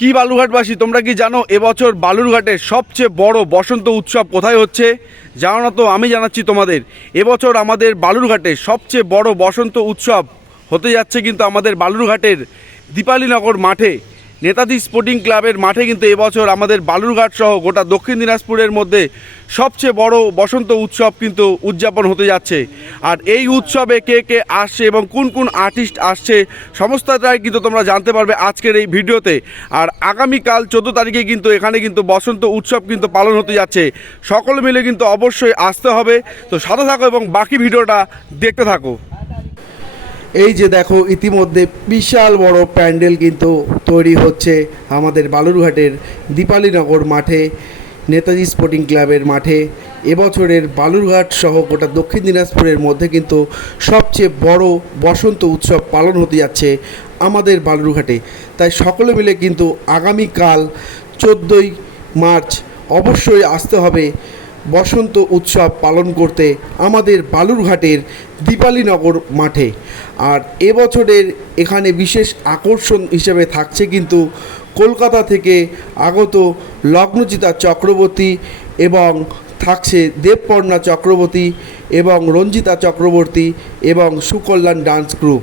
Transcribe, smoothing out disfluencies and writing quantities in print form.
কি বালুরঘাটবাসী, তোমরা কি জানো এবছর বালুরঘাটের সবচেয়ে বড় বসন্ত উৎসব কোথায় হচ্ছে? জানো না তো? আমি জানাচ্ছি তোমাদের। এবছর আমাদের বালুরঘাটের সবচেয়ে বড় বসন্ত উৎসব হতে যাচ্ছে কিন্তু আমাদের বালুরঘাটের দীপালীনগর মাঠে, নেতাজি স্পোর্টিং ক্লাবের মাঠে। কিন্তু এবছর আমাদের বালুরঘাট সহ গোটা দক্ষিণ দিনাজপুরের মধ্যে সবচেয়ে বড় বসন্ত উৎসব কিন্তু উদযাপন হতে যাচ্ছে। আর এই উৎসবে কে কে আসছে এবং কোন কোন আর্টিস্ট আসছে সমস্তটাই কিন্তু তোমরা জানতে পারবে আজকের এই ভিডিওতে। আর আগামীকাল 14 তারিখে কিন্তু এখানে কিন্তু বসন্ত উৎসব কিন্তু পালন হতে যাচ্ছে। সকলে মিলে কিন্তু অবশ্যই আসতে হবে। তো সাথে থাকো এবং বাকি ভিডিওটা দেখতে থাকো। এই যে দেখো, ইতিমধ্যে বিশাল বড় প্যান্ডেল কিন্তু তৈরি হচ্ছে আমাদের বালুরঘাটের দীপালীনগর মাঠে, নেতাজি স্পোর্টিং ক্লাবের মাঠে। এবছরের বালুরঘাট সহ গোটা দক্ষিণ দিনাজপুরের মধ্যে কিন্তু সবচেয়ে বড় বসন্ত উৎসব পালন হতে যাচ্ছে আমাদের বালুরঘাটে। তাই সকলে মিলে কিন্তু আগামীকাল 14ই মার্চ অবশ্যই আসতে হবে বসন্ত উৎসব পালন করতে আমাদের বালুরঘাটের দীপালীনগর মাঠে। আর এবছরের এখানে বিশেষ আকর্ষণ হিসেবে থাকছে কিন্তু কলকাতা থেকে আগত লগ্নজিতা চক্রবর্তী, এবং থাকছে দেবপর্ণা চক্রবর্তী এবং রঞ্জিতা চক্রবর্তী এবং সুকল্যাণ ডান্স গ্রুপ।